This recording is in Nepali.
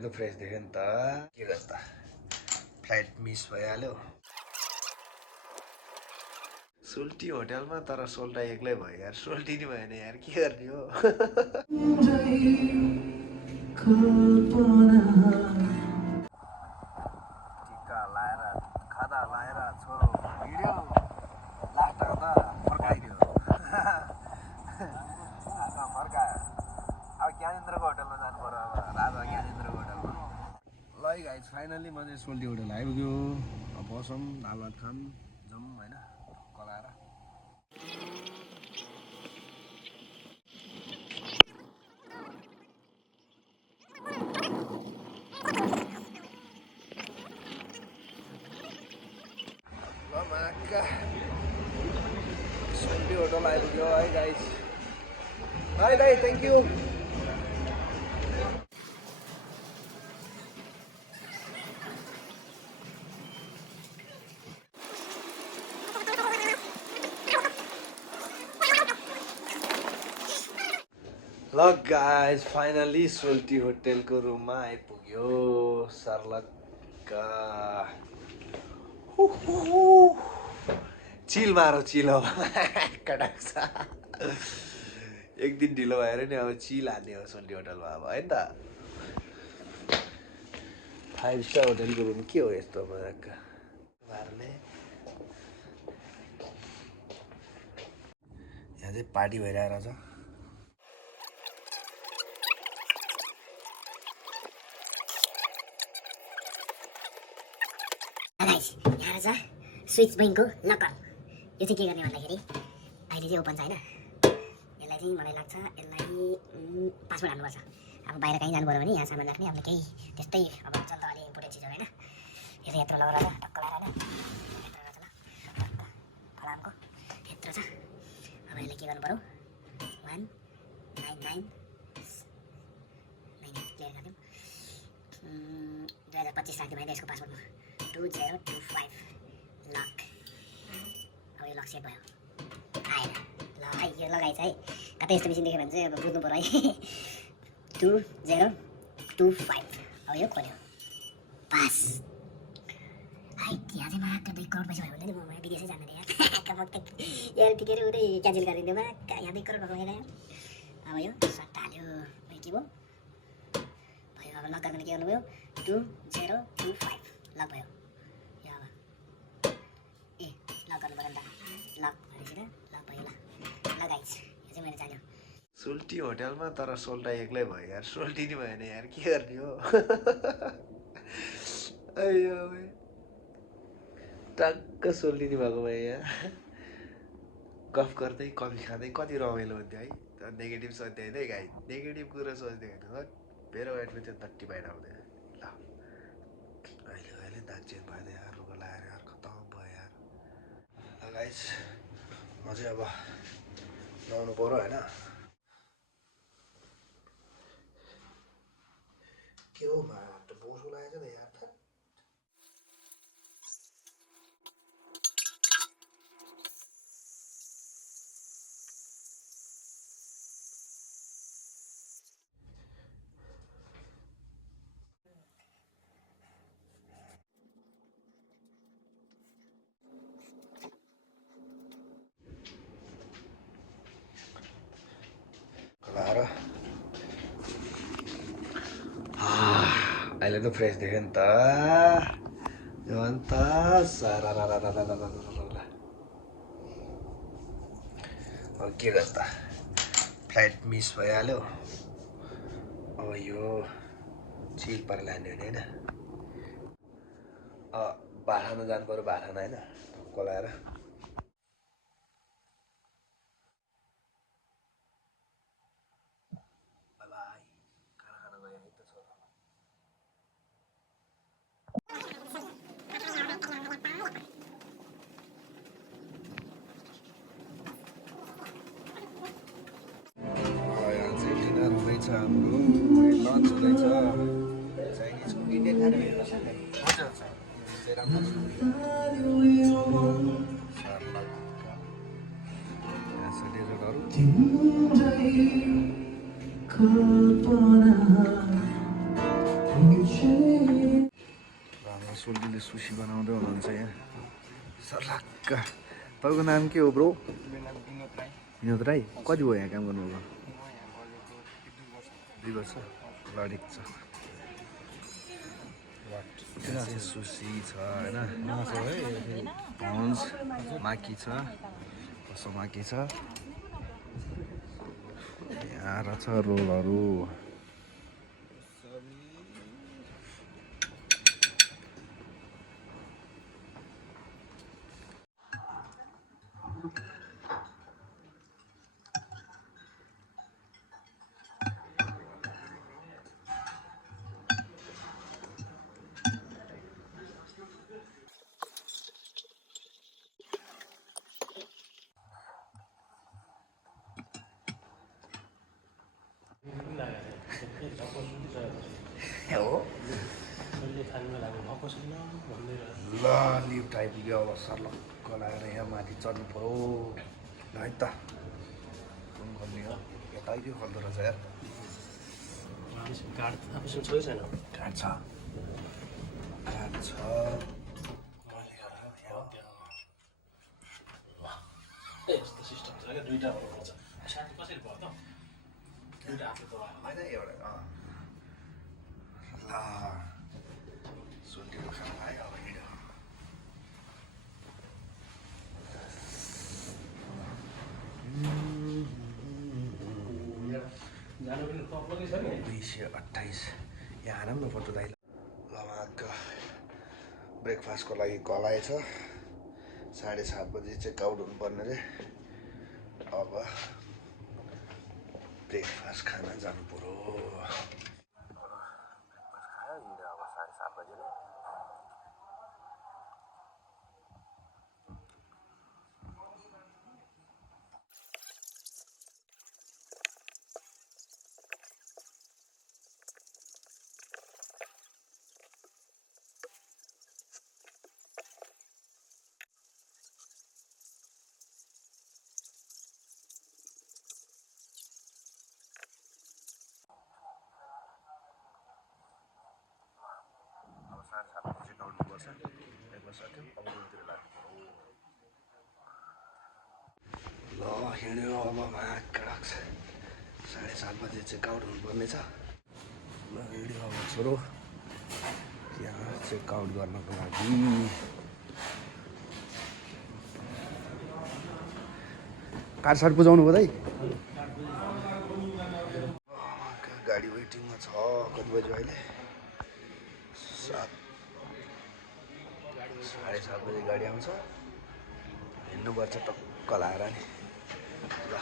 अहिले त फ्रेस देख्यो नि त के गर्छ फ्लाइट मिस भइहाल्यो सोल्टी होटलमा तर सोल्टा एक्लै भयो यार सोल्टी नि भएन यार के गर्ने हो टिका लाएर खादा लाएर छोरो हिँड्यो लास्ट त फर्काइदियो फर्कायो अब ज्ञानेन्द्रको होटलमा जानु पर्यो अब राजा ज्ञानेन्द्रको होटलमा ल गाइज फाइनली म चाहिँ सोल्टी होटल आइपुग्यो अब बसौँ दाल भात खाऊँ जाउँ होइन कलाएर ल माका सोल्टी होटल आइपुग्यो है guys by by thank you ल गाइज फाइनली सोल्टी होटेलको रुममा आइपुग्यो सर्लक्का चिल मारो चिल अब कटाक्छ एक दिन ढिलो भएर नि अब चिल हान्ने हो सोल्टी होटलमा अब होइन त 5 स्टार होटेलको रुम के हो यस्तो मजाका पाराले यहाँ चाहिँ पार्टी भइरहेको छ यहाँ रहेछ स्विच बैङ्कको लकर यो चाहिँ के गर्ने भन्दाखेरि अहिले चाहिँ ओपन छ होइन यसलाई चाहिँ मलाई लाग्छ यसलाई पासवर्ड हाल्नुपर्छ अब बाहिर कहीँ जानु पऱ्यो भने यहाँ सामान राख्ने अब केही त्यस्तै अब चल्दा अलि इम्पोर्टेन्ट चिजहरू होइन यो चाहिँ यत्रो लगाएर छ टक्क लगाएर होइन यत्रो रहेछ ल फलामको यत्रो छ अब यसलाई के गर्नु पऱ्यो 199 क्लियर गरिदिउँ 2025 राखिदिउँ होइन यसको पासवर्डमा 2025 लक अब यो लक सेभ भयो आएर ल है यो लगाइछ है कतै यस्तो मिसिन देख्यो भने चाहिँ अब बुझ्नु पऱ्यो है 2025 अब यो खोल्यो पास है यहाँ चाहिँ मात्र 2 करोड पैसा भयो भने नि म विदेशै जाँदैन यार यार टिकट उतै क्यान्सल गरिदिनु मा यहाँ 2 करोड भएको होइन अब यो सट्टा हाल्यो के भयो भयो अब लक गर्नु के गर्नुभयो 2025 लक भयो लक गर्नु पऱ्यो नि त लक भनेपछि त लक भयो ल गाइज यो चाहिँ मैले जान्यो सोल्टी होटलमा तर सोल्टा एक्लै भयो यार सोल्टी नि भएन यार के गर्ने हो अयो टक्क सोल्टी नि भएको भयो यहाँ गफ गर्दै कफी खाँदै कति रमाइलो हुन्थ्यो है नेगेटिभ सोच्दै होइन गाई नेगेटिभ कुरो सोच्दै होइन मेरो वाइटमा चाहिँ तट्टी बाहिर आउँदैन ल अहिले अहिले दाग चेन्ज भएन यार रुगा लगाएर यार खतम भयो यार गाइस म चाहिँ अब नुहाउनु पऱ्यो होइन के हो भात बोसो लागेको छ त यार त अहिले त फ्रेस देख्यो नि त यो अन्त सारा अब के गर्छ त फ्लाइट मिस भइहाल्यो अब यो चिल पारेर लाने होइन भाडामा जानु पऱ्यो भाडामा होइन कोलाएर हाम्रो लन्च हुँदैछ चाइनिजको इन्डियन खाना हेर्नुहोस् मजा आउँछ डेजर्टहरू हाम्रो सोल्टीले सुसी बनाउँदै हुनुहुन्छ यहाँ सर्लक्क। तपाईँको नाम के हो ब्रो? विनोद राई। कति भयो यहाँ काम गर्नुभयो? 2 वर्ष। लडिक छ। यहाँ चाहिँ सुसी छ होइन, प्रन्स माकी छ, कसो माकी छ, यहाँ रहेछ रोलहरू। हो ल लिफ्ट आइपुग्यो। अब सर्लक्क लागेर यहाँ माथि चढ्नु पऱ्यो है त। कुन खोल्ने हो? यतै त्यो खोल्दो रहेछ यार। कार्ड छैन काठ छ, काठ छ। यस्तो सिस्टम छ क्या, दुईवटा हुनुपर्छ। साथी कसरी भयो त? दुईवटा हातले त होइन एउटा ल सोल्टीको खाना आयो अब हिँड्यो। जानु पनि तप्लोकै छ नि। 228 यहाँ हान न फोटो दाइ। लमाक ब्रेकफास्टको लागि कलाइ छ। 7:30 बजी चेकआउट हुनुपर्ने रे। अब ब्रेकफास्ट खान जानु पऱ्यो। ब्रेकफास्ट खायो हिँड्यो अब 7:30 बजी नै। अब 7:30 बजी चेकआउट हुनुपर्छ। ब्रेकफास्ट सक्यो अब रुमतिर लाग्नु पऱ्यो। ल हिँड्यो अब महाकडक 7:30 बजी चेकआउट हुनुपर्ने छ। ल हिँड्यो अब छोरो यहाँ चेकआउट गर्नको लागि। कार्ड बुझाउनु भयो दाइ? गाडी वेटिङमा छ। कति बज्यो अहिले? 7:30 बजी गाडी आउँछ। हिँड्नुपर्छ टक्क लाएर नि। ल